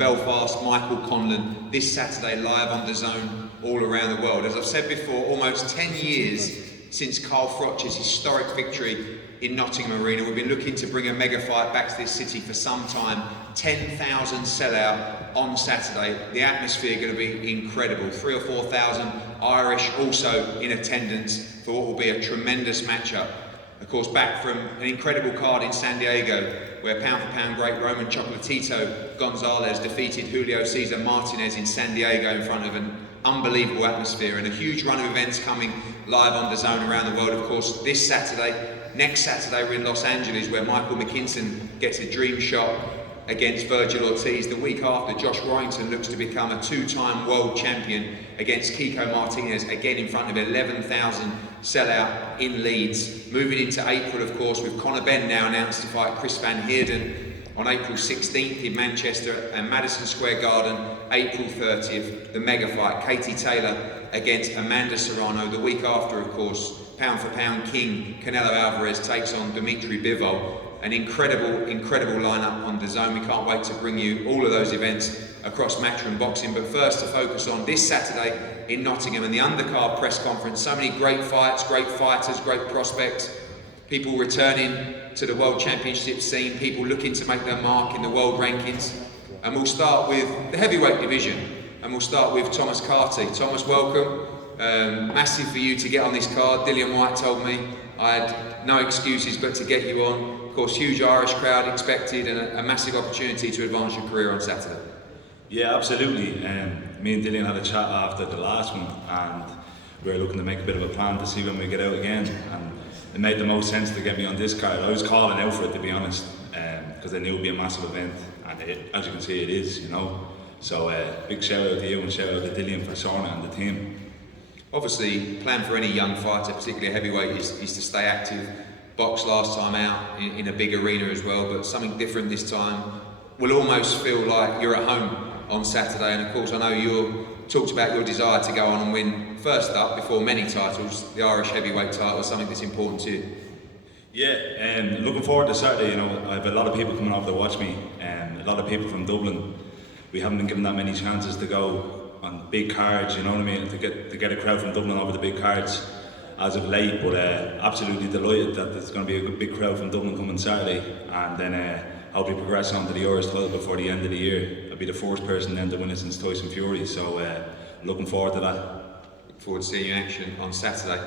Belfast, Michael Conlon, this Saturday live on DAZN all around the world. As I've said before, almost 10 years since Carl Froch's historic victory in Nottingham Arena. We've been looking to bring a mega fight back to this city for some time. 10,000 sellout on Saturday. The atmosphere going to be incredible. 3,000 or 4,000 Irish also in attendance for what will be a tremendous matchup. Of course, back from an incredible card in San Diego, where pound for pound great Roman Chocolatito Gonzalez defeated Julio Cesar Martinez in San Diego in front of an unbelievable atmosphere, and a huge run of events coming live on DAZN around the world. Of course, this Saturday, next Saturday we're in Los Angeles, where Michael Mckinson gets a dream shot against Virgil Ortiz. The week after, Josh Warrington looks to become a two-time world champion against Kiko Martinez, again in front of 11,000 sellout in Leeds. Moving into April, of course, with Conor Benn now announced to fight Chris Van Heerden on April 16th in Manchester, and Madison Square Garden, April 30th, the mega fight, Katie Taylor against Amanda Serrano. The week after, of course, pound for pound king Canelo Alvarez takes on Dimitri Bivol. An incredible lineup on DAZN. We can't wait to bring you all of those events across Matchroom Boxing. But first, to focus on this Saturday in Nottingham and the Undercard press conference. So many great fights, great fighters, great prospects. People returning to the World Championship scene, people looking to make their mark in the world rankings. And we'll start with the heavyweight division. And we'll start with Thomas Carty. Thomas, welcome. Massive for you to get on this card. Dillian White told me I had no excuses but to get you on. Of course, huge Irish crowd expected, and a massive opportunity to advance your career on Saturday. Yeah, absolutely. Me and Dillian had a chat after the last one, and we were looking to make a bit of a plan to see when we get out again. And it made the most sense to get me on this card. I was calling out for it, to be honest, because I knew it would be a massive event, and as you can see, it is, you know. So big shout out to you and shout out to Dillian for Sorna and the team. Obviously, plan for any young fighter, particularly a heavyweight, is to stay active. Box last time out in a big arena as well, but something different this time. Will almost feel like you're at home on Saturday, and of course I know you talked about your desire to go on and win, first up before many titles, the Irish heavyweight title, something that's important to you. Yeah, and looking forward to Saturday. You know, I have a lot of people coming over to watch me, and a lot of people from Dublin. We haven't been given that many chances to go on big cards, you know what I mean, to get a crowd from Dublin over the big cards as of late, but absolutely delighted that there's going to be a big crowd from Dublin coming Saturday, and then hopefully progress on to the Irish title before the end of the year. I'll be the fourth person then to win it since Tyson Fury, so looking forward to that. Look forward to seeing you in action on Saturday.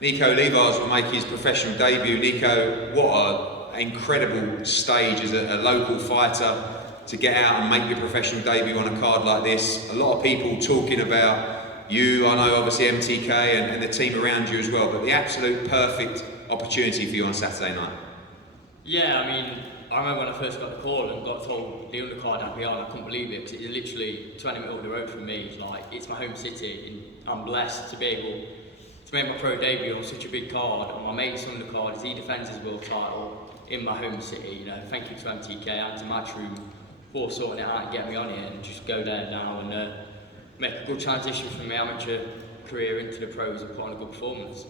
Nico Levars will make his professional debut. Nico, what an incredible stage as a local fighter to get out and make your professional debut on a card like this. A lot of people talking about you, I know obviously MTK and the team around you as well, but the absolute perfect opportunity for you on Saturday night. Yeah, I mean, I remember when I first got the call and got told the Undercard I'd be on, I couldn't believe it, because it's literally 20 minutes up the road from me. Like, it's my home city, and I'm blessed to be able to make my pro debut on such a big card. And my mate's Undercard, as he defends his world title in my home city. You know, thank you to MTK and to Matchroom for sorting it out and getting me on here, and just go there now and make a good transition from my amateur career into the pros and put on a good performance.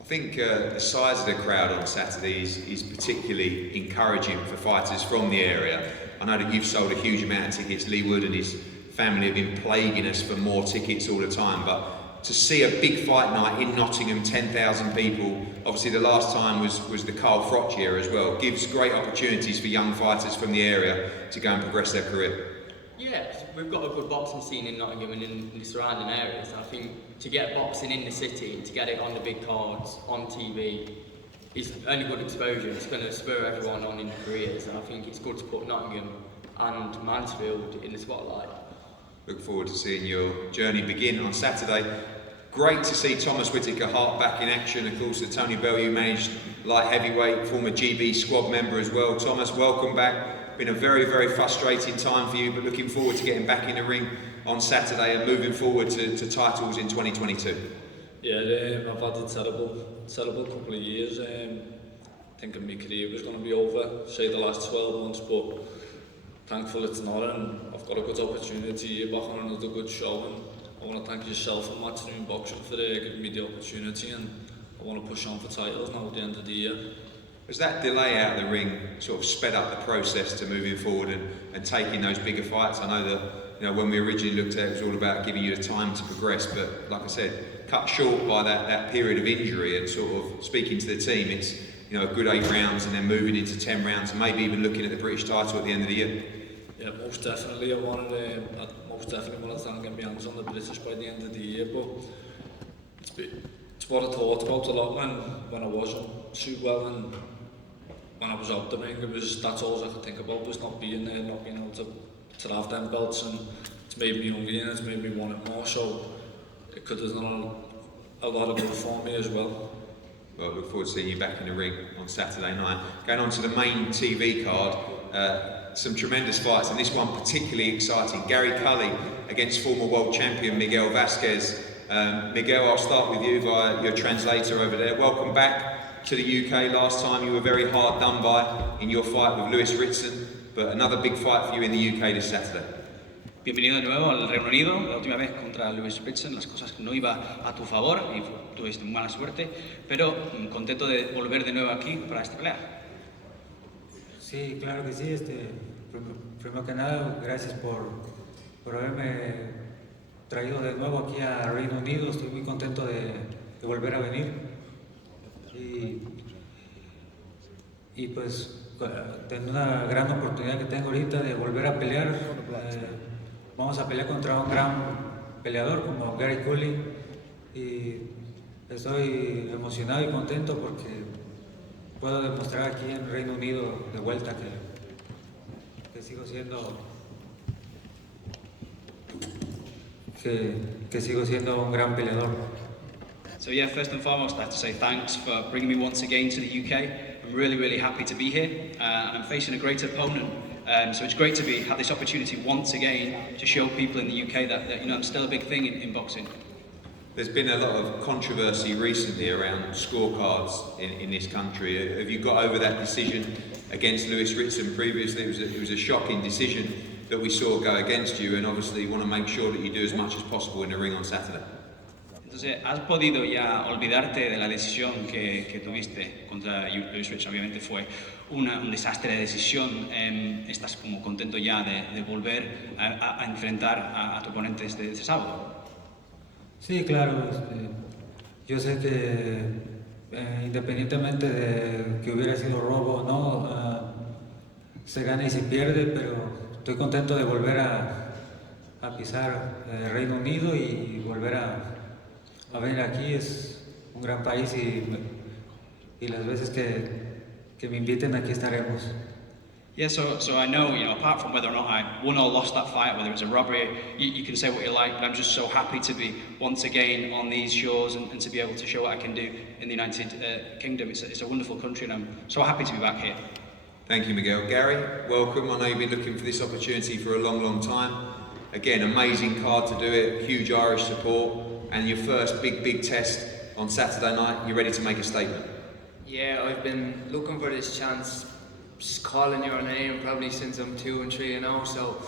I think the size of the crowd on Saturdays is particularly encouraging for fighters from the area. I know that you've sold a huge amount of tickets. Lee Wood and his family have been plaguing us for more tickets all the time, but to see a big fight night in Nottingham, 10,000 people, obviously the last time was the Carl Froch era as well, gives great opportunities for young fighters from the area to go and progress their career. Yeah, we've got a good boxing scene in Nottingham and in the surrounding areas. I think to get boxing in the city and to get it on the big cards, on TV, is only good exposure. It's going to spur everyone on in their careers, and I think it's good to put Nottingham and Mansfield in the spotlight. Look forward to seeing your journey begin on Saturday. Great to see Thomas Whittaker Hart back in action. Of course, the Tony Bellew managed light heavyweight, former GB squad member as well. Thomas, welcome back. Been a very, very frustrating time for you, but looking forward to getting back in the ring on Saturday and moving forward to titles in 2022. Yeah, I've had a terrible couple of years. Thinking my career was going to be over, say the last 12 months, but thankful it's not, and I've got a good opportunity here back on another good show, and I want to thank yourself and Matchroom Boxing for giving me the opportunity, and I want to push on for titles now at the end of the year. Has that delay out of the ring sort of sped up the process to moving forward and taking those bigger fights? I know that, you know, when we originally looked at it, it was all about giving you the time to progress, but like I said, cut short by that period of injury and sort of speaking to the team, it's, you know, a good 8 rounds and then moving into 10 rounds and maybe even looking at the British title at the end of the year. Yeah, most definitely. I most definitely want to try and get my hands on the British by the end of the year, but it's what I thought about a lot when I wasn't too well, and when I was out the ring, that's all I could think about, was not being there, not being able to have them belts, and it's made me hungry and it's made me want it more, so it could have done a lot of good for me as well. Well, I look forward to seeing you back in the ring on Saturday night. Going on to the main TV card, some tremendous fights, and this one particularly exciting. Gary Cully against former world champion Miguel Vasquez. Miguel, I'll start with you via your translator over there. Welcome back to the UK. Last time you were very hard done by in your fight with Lewis Ritson, but another big fight for you in the UK this Saturday. Bienvenido de nuevo al Reino Unido. La última vez contra Lewis Ritson las cosas no iban a tu favor y tuviste mala suerte, pero contento de volver de nuevo aquí para esta pelea. Sí, claro que sí. Primero que nada, gracias por haberme traído de nuevo aquí a Reino Unido. Estoy muy contento de volver a venir. Y pues, tengo una gran oportunidad que tengo ahorita de volver a pelear. Vamos a pelear contra un gran peleador como Gary Cully. Y estoy emocionado y contento porque puedo demostrar aquí en Reino Unido de vuelta que sigo siendo un gran peleador. So yeah, first and foremost, I have to say thanks for bringing me once again to the UK. I'm really, really happy to be here, and I'm facing a great opponent. So it's great to have this opportunity once again to show people in the UK that you know, I'm still a big thing in boxing. There's been a lot of controversy recently around scorecards in this country. Have you got over that decision against Lewis Ritson previously? It was a shocking decision that we saw go against you, and obviously you want to make sure that you do as much as possible in the ring on Saturday. Entonces, ¿has podido ya olvidarte de la decisión que tuviste contra Lewis Ritson? Obviamente fue un desastre de decisión. ¿Estás como contento ya de volver a enfrentar a tu oponente este sábado? Sí, claro. Yo sé que independientemente de que hubiera sido robo o no, se gana y se pierde, pero estoy contento de volver a pisar Reino Unido y volver a venir aquí. Es un gran país y las veces que me inviten aquí estaremos. Yeah, so I know, you know, apart from whether or not I won or lost that fight, whether it was a robbery, you can say what you like, but I'm just so happy to be once again on these shows and to be able to show what I can do in the United Kingdom. It's a wonderful country, and I'm so happy to be back here. Thank you, Miguel. Gary, welcome. I know you've been looking for this opportunity for a long, long time. Again, amazing card to do it, huge Irish support, and your first big test on Saturday night. You ready to make a statement? Yeah, I've been looking for this chance, just calling your name probably since I'm 2-3-0, so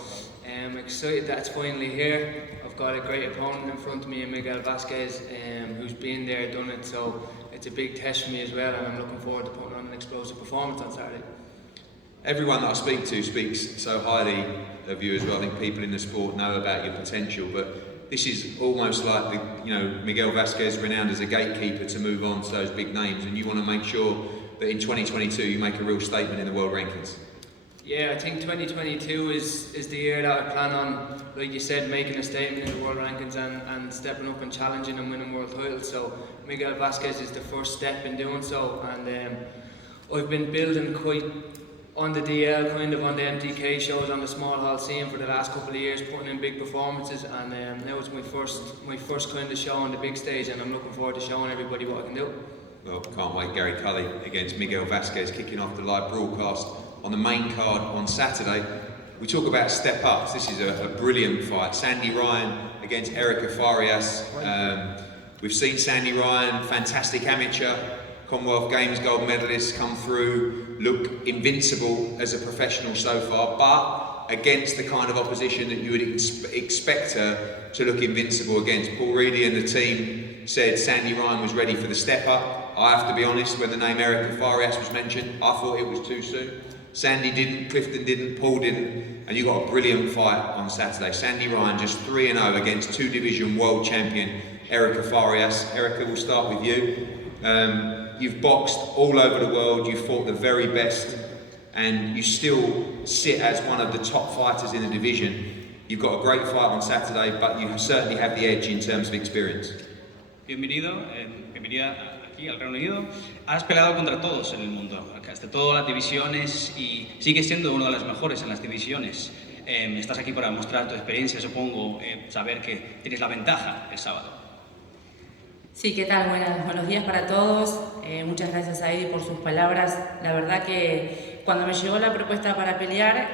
I'm excited that it's finally here. I've got a great opponent in front of me in Miguel Vasquez, who's been there, done it, so it's a big test for me as well, and I'm looking forward to putting on an explosive performance on Saturday. Everyone that I speak to speaks so highly of you as well. I think people in the sport know about your potential, but this is almost like Miguel Vasquez, renowned as a gatekeeper to move on to those big names, and you want to make sure that in 2022 you make a real statement in the world rankings. Yeah, I think 2022 is the year that I plan on, like you said, making a statement in the world rankings and stepping up and challenging and winning world titles. So Miguel Vasquez is the first step in doing so, and I've been building quite on the DL, kind of on the MTK shows, on the small hall scene for the last couple of years, putting in big performances, and now it's my first kind of show on the big stage, and I'm looking forward to showing everybody what I can do. Well, can't wait. Gary Cully against Miguel Vasquez, kicking off the live broadcast on the main card on Saturday. We talk about step-ups. This is a brilliant fight. Sandy Ryan against Erica Farias. We've seen Sandy Ryan, fantastic amateur, Commonwealth Games gold medalist, come through, look invincible as a professional so far, but against the kind of opposition that you would expect her to look invincible against. Paul Reedy and the team said Sandy Ryan was ready for the step-up I have to be honest, when the name Erica Farias was mentioned, I thought it was too soon. Sandy didn't, Clifton didn't, Paul didn't, and you got a brilliant fight on Saturday. Sandy Ryan just 3-0 against two-division world champion Erica Farias. Erica, we'll start with you. You've boxed all over the world, you've fought the very best, and you still sit as one of the top fighters in the division. You've got a great fight on Saturday, but you certainly have the edge in terms of experience. Bienvenido, bienvenida aquí al Reino Unido. Has peleado contra todos en el mundo, de todas las divisiones y sigues siendo uno de los mejores en las divisiones. Estás aquí para mostrar tu experiencia, supongo, saber que tienes la ventaja el sábado. Sí, ¿qué tal? Buenos días para todos. Muchas gracias a Eddie por sus palabras. La verdad que cuando me llegó la propuesta para pelear,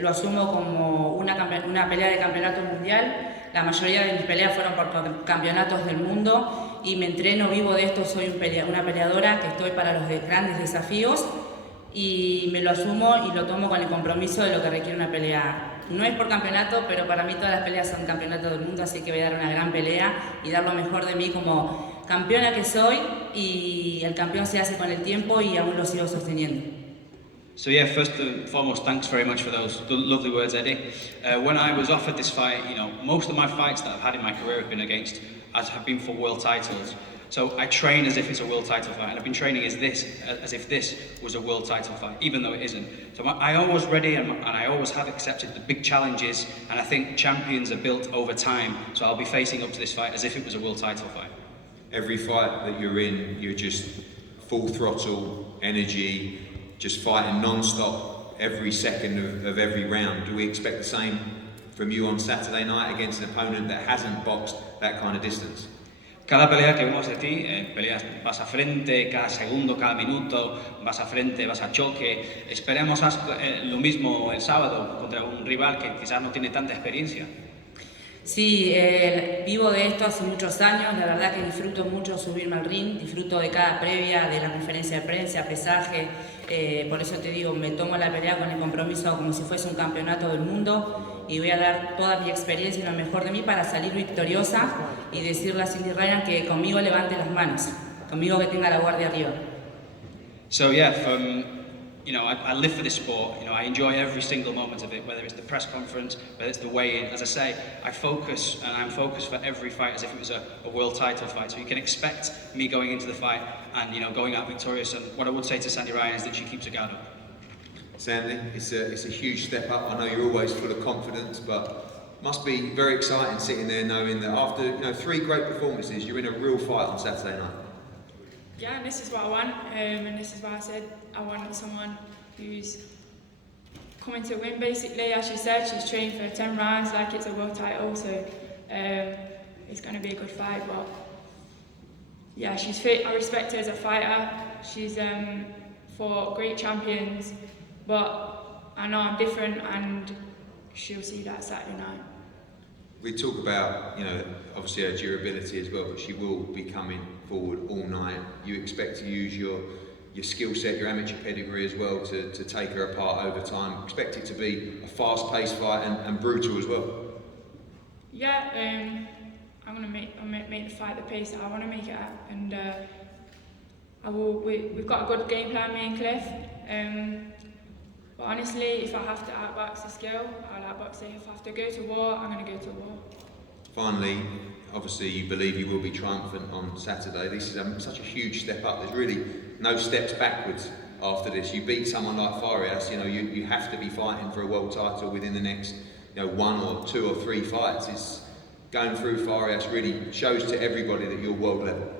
lo asumo como una pelea de campeonato mundial. La mayoría de mis peleas fueron por campeonatos del mundo y me entreno, vivo de esto, soy una peleadora que estoy para los grandes desafíos y me lo asumo y lo tomo con el compromiso de lo que requiere una pelea. No es por campeonato, pero para mí todas las peleas son campeonatos del mundo, así que voy a dar una gran pelea y dar lo mejor de mí como campeona que soy, y el campeón se hace con el tiempo y aún lo sigo sosteniendo. So yeah, first and foremost, thanks very much for those lovely words, Eddie. When I was offered this fight, most of my fights that I've had in my career have been for world titles. So I train as if it's a world title fight, and I've been training as if this was a world title fight, even though it isn't. So I always ready, and I always have accepted the big challenges, and I think champions are built over time, so I'll be facing up to this fight as if it was a world title fight. Every fight that you're in, you're just full throttle, energy, just fighting non-stop every second of every round. Do we expect the same from you on Saturday night against an opponent that hasn't boxed that kind of distance? Cada pelea que vemos de ti, peleas, vas a frente, cada segundo, cada minuto, vas a frente, vas a choque. Esperemos lo mismo el sábado contra un rival que quizás no tiene tanta experiencia. Sí, vivo de esto hace muchos años, la verdad que disfruto mucho subirme al ring, disfruto de cada previa, de la conferencia de prensa, pesaje, por eso te digo, me tomo la pelea con el compromiso como si fuese un campeonato del mundo y voy a dar toda mi experiencia y lo mejor de mí para salir victoriosa y decirle a Cindy Ryan que conmigo levante las manos, conmigo que tenga la guardia arriba. So yeah, I live for this sport. I enjoy every single moment of it, whether it's the press conference, whether it's the weigh-in. As I say, I'm focused for every fight as if it was a world title fight. So you can expect me going into the fight and going out victorious. And what I would say to Sandy Ryan is that she keeps her guard up. Sandy, it's a huge step up. I know you're always full of confidence, but must be very exciting sitting there knowing that after 3 great performances, you're in a real fight on Saturday night. Yeah, and this is what I want, and this is why I said I want someone who's coming to win, basically. As she said, she's trained for 10 rounds like it's a world title, so it's going to be a good fight. But yeah, she's fit. I respect her as a fighter. She's fought great champions, but I know I'm different, and she'll see that Saturday night. We talk about, obviously her durability as well, but she will be coming forward all night. You expect to use your skill set, your amateur pedigree as well to take her apart over time. Expect it to be a fast-paced fight and brutal as well. Yeah, I'm gonna make the fight the pace that I want to make it at, and we've got a good game plan, me and Cliff. But honestly, if I have to outbox this girl, I'll outbox her. If I have to go to war, I'm going to go to war. Finally, obviously you believe you will be triumphant on Saturday. This is such a huge step up. There's really no steps backwards after this. You beat someone like Farias, you have to be fighting for a world title within the next 1 or 2 or 3 fights. It's going through Farias really shows to everybody that you're world level.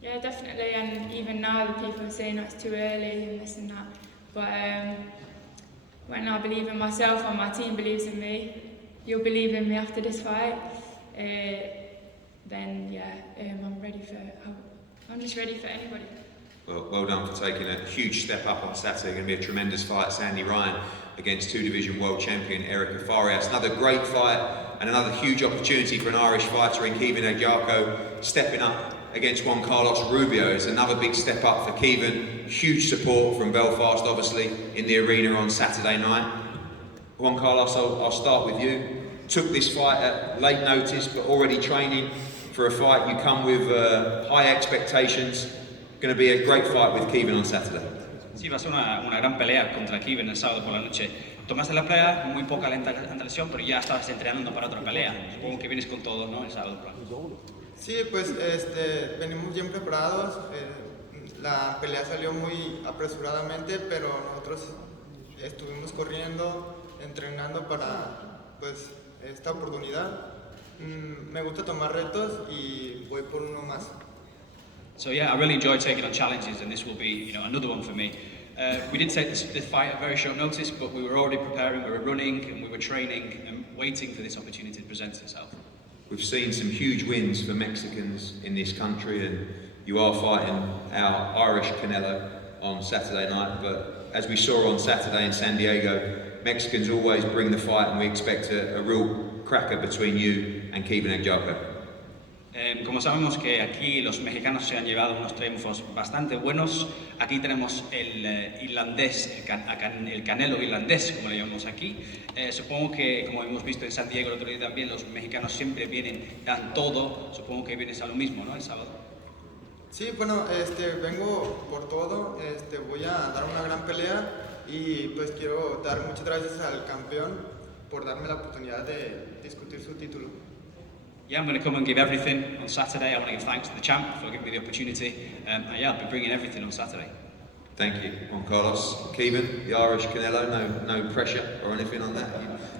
Yeah, definitely, and even now the people are saying that's too early and this and that. But when I believe in myself and my team believes in me, you'll believe in me after this fight, then yeah, I'm just ready for anybody. Well done for taking a huge step up on Saturday. Going to be a tremendous fight. Sandy Ryan against 2-division world champion Erica Farias. Another great fight and another huge opportunity for an Irish fighter in Kevin Jaco stepping up against Juan Carlos Rubio. It's another big step up for Kevin. Huge support from Belfast, obviously, in the arena on Saturday night. Juan Carlos, I'll start with you. Took this fight at late notice, but already training for a fight. You come with high expectations. going to be a great fight with Kevin on Saturday. Sí, va a ser una gran pelea contra Kevin el sábado por la noche. Tomaste la pelea, muy poca antelación, pero ya estabas entrenando para otra pelea. Supongo que vienes con todo, ¿no? El sábado por la noche. Sí, pues venimos bien preparados. La pelea salió muy apresuradamente, pero nosotros estuvimos corriendo, entrenando para pues esta oportunidad. Me gusta tomar retos y voy por uno más. So yeah, I really enjoy taking on challenges, and this will be, another one for me. We did take this fight at very short notice, but we were already preparing. We were running and we were training and waiting for this opportunity to present itself. We've seen some huge wins for Mexicans in this country, and you are fighting our Irish Canelo on Saturday night. But as we saw on Saturday in San Diego, Mexicans always bring the fight, and we expect a real cracker between you and Kevin Jaco. Como sabemos que aquí los mexicanos se han llevado unos triunfos bastante buenos, aquí tenemos el irlandés, el canelo irlandés, como le llamamos aquí. Supongo que, como hemos visto en San Diego el otro día también, los mexicanos siempre vienen, dan todo. Supongo que vienes a lo mismo, ¿no? El sábado. Sí, bueno, vengo por todo. Voy a dar una gran pelea y pues quiero dar muchas gracias al campeón por darme la oportunidad de discutir su título. Yeah, I'm going to come and give everything on Saturday. I want to give thanks to the champ for giving me the opportunity. And yeah, I'll be bringing everything on Saturday. Thank you, Juan Carlos. Kevin, the Irish Canelo, no pressure or anything on that.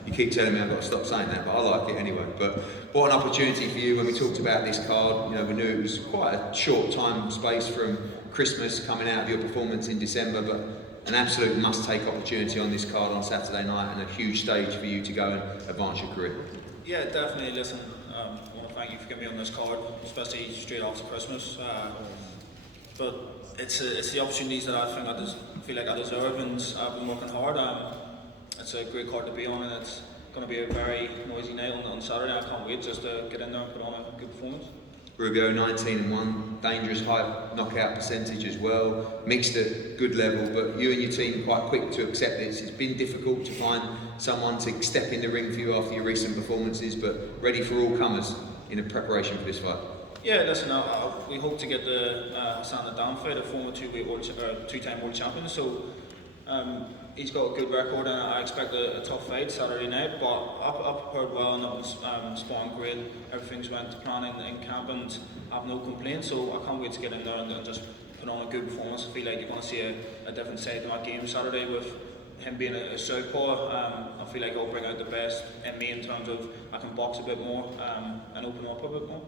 You keep telling me I've got to stop saying that, but I like it anyway. But what an opportunity for you. When we talked about this card, we knew it was quite a short time space from Christmas coming out of your performance in December, but an absolute must-take opportunity on this card on Saturday night, and a huge stage for you to go and advance your career. Yeah, definitely. Listen, I want to thank you for getting me on this card, especially straight after Christmas. But it's the opportunities that I think I feel like I deserve, and I've been working hard. It's a great card to be on, and it's going to be a very noisy night on Saturday. I can't wait just to get in there and put on a good performance. Rubio 19-1, dangerous high knockout percentage as well, mixed at good level, but you and your team quite quick to accept this. It's been difficult to find someone to step in the ring for you after your recent performances, but ready for all comers in a preparation for this fight. Yeah, listen, we hope to get the Hassan down fight, a former two-time world champion, so he's got a good record, and I expect a tough fight Saturday night, but I prepared well, and it was sparring great. Everything's went to plan in camp, and I have no complaints, so I can't wait to get in there and just put on a good performance. I feel like you're going to see a different side to my game Saturday with him being a southpaw. I feel like I'll bring out the best in me in terms of I can box a bit more and open up a bit more.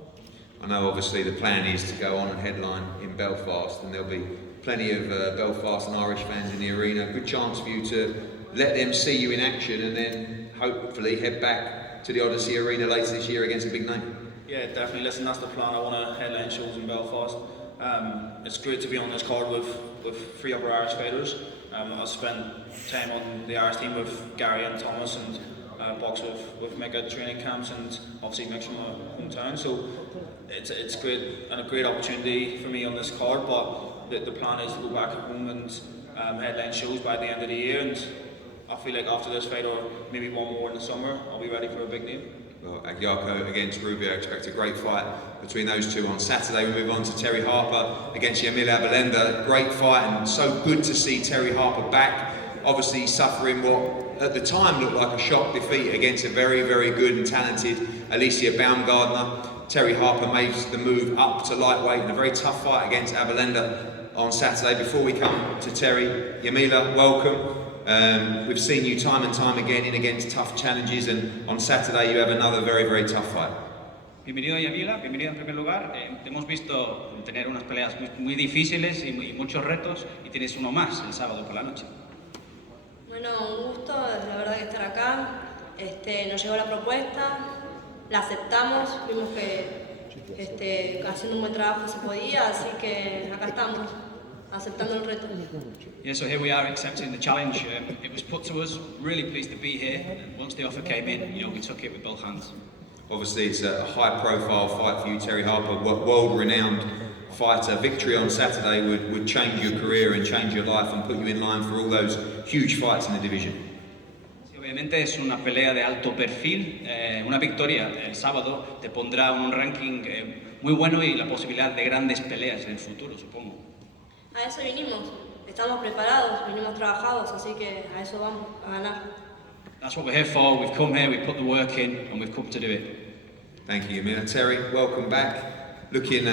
I know obviously the plan is to go on and headline in Belfast, and there'll be plenty of Belfast and Irish fans in the arena. Good chance for you to let them see you in action, and then hopefully head back to the Odyssey Arena later this year against a big name. Yeah, definitely. Listen, that's the plan. I want to headline shows in Belfast. It's great to be on this card with three other Irish fighters. I spent time on the Irish team with Gary and Thomas, and box with Mick at training camps, and obviously Mick's from my hometown. So it's great and a great opportunity for me on this card. But the plan is to go back home and headline shows by the end of the year. And I feel like after this fight, or maybe one more in the summer, I'll be ready for a big name. Well, Jaco against Rubio, expect a great fight between those two on Saturday. We move on to Terry Harper against Yamil Avalenda. Great fight, and so good to see Terry Harper back. Obviously suffering what at the time looked like a shock defeat against a very, very good and talented Alicia Baumgardner. Terry Harper makes the move up to lightweight in a very tough fight against Avalenda on Saturday. Before we come to Terry, Yamila, welcome. We've seen you time and time again in against tough challenges, and on Saturday you have another very, very tough fight. Bienvenido Yamila, bienvenido en primer lugar. Te hemos visto tener unas peleas muy difíciles y muchos retos, y tienes uno más el sábado por la noche. Bueno, un gusto, la verdad, que estar acá. Nos llegó la propuesta, la aceptamos, vimos que haciendo un buen trabajo se podía, así que acá estamos, aceptando el reto. Yeah, so here we are accepting the challenge. It was put to us, really pleased to be here. And once the offer came in, we took it with both hands. Obviously it's a high-profile fight for you, Terry Harper, world-renowned fighter. Victory on Saturday would change your career and change your life and put you in line for all those huge fights in the division. Sí, obviamente es una pelea de alto perfil. Una victoria el sábado te pondrá en un ranking muy bueno y la posibilidad de grandes peleas en el futuro, supongo. A eso vinimos, estamos preparados, vinimos trabajados, así que a eso vamos, a ganar. That's what we're here for. We've come here, we've put the work in, and we've come to do it. Thank you, Yamil. Terry, welcome back. Looking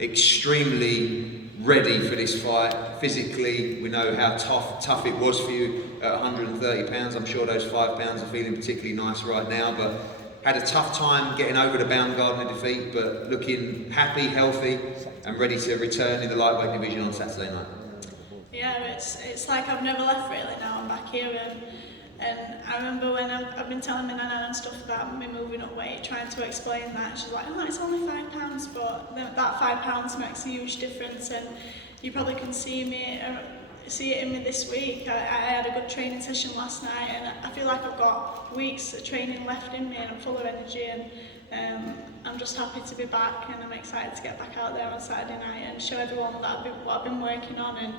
extremely ready for this fight. Physically, we know how tough it was for you at 130 pounds. I'm sure those 5 pounds are feeling particularly nice right now, but had a tough time getting over the Baumgartner defeat, but looking happy, healthy, and ready to return in the lightweight division on Saturday night. Yeah, it's like I've never left really. Now I'm back here, and I remember when I've been telling my nana and stuff about me moving up weight, trying to explain that. She's like, oh, it's only 5 pounds, but that 5 pounds makes a huge difference, and you probably can see it in me this week. I had a good training session last night, and I feel like I've got weeks of training left in me, and I'm full of energy, and I'm just happy to be back, and I'm excited to get back out there on Saturday night and show everyone what I've been working on. And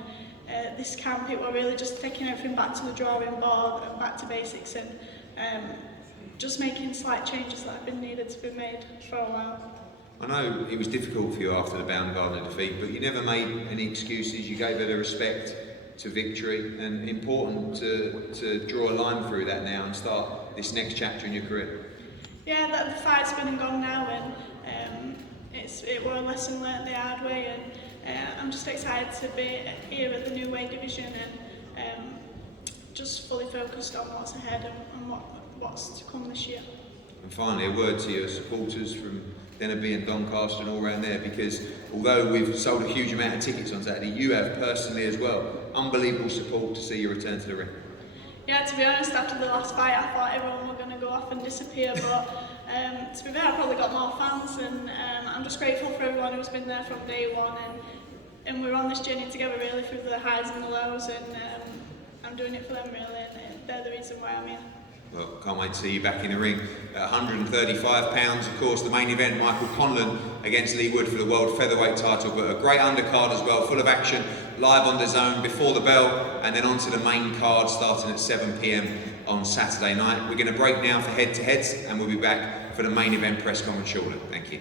this camp, it was really just taking everything back to the drawing board and back to basics, and just making slight changes that have been needed to be made for a while. I know it was difficult for you after the Baumgartner defeat, but you never made any excuses. You gave her the respect to victory, and important to draw a line through that now and start this next chapter in your career. Yeah, the fight's been and gone now, and it was a lesson learnt the hard way, and I'm just excited to be here at the new weight division, and just fully focused on what's ahead and what's to come this year. And finally, a word to your supporters from Dennerby and Doncaster and all around there, because although we've sold a huge amount of tickets on Saturday, you have personally as well. Unbelievable support to see you return to the ring. Yeah, to be honest, after the last fight, I thought everyone were going to go off and disappear, but to be fair, I probably got more fans, and I'm just grateful for everyone who's been there from day one, and we're on this journey together really through the highs and the lows, and I'm doing it for them really, and they're the reason why I'm here. Well, can't wait to see you back in the ring. At 135 pounds, of course, the main event, Michael Conlon against Lee Wood for the world featherweight title, but a great undercard as well, full of action, live on the zone before the bell, and then onto the main card starting at 7 p.m. on Saturday night. We're going to break now for head-to-heads, and we'll be back for the main event press conference shortly. Thank you.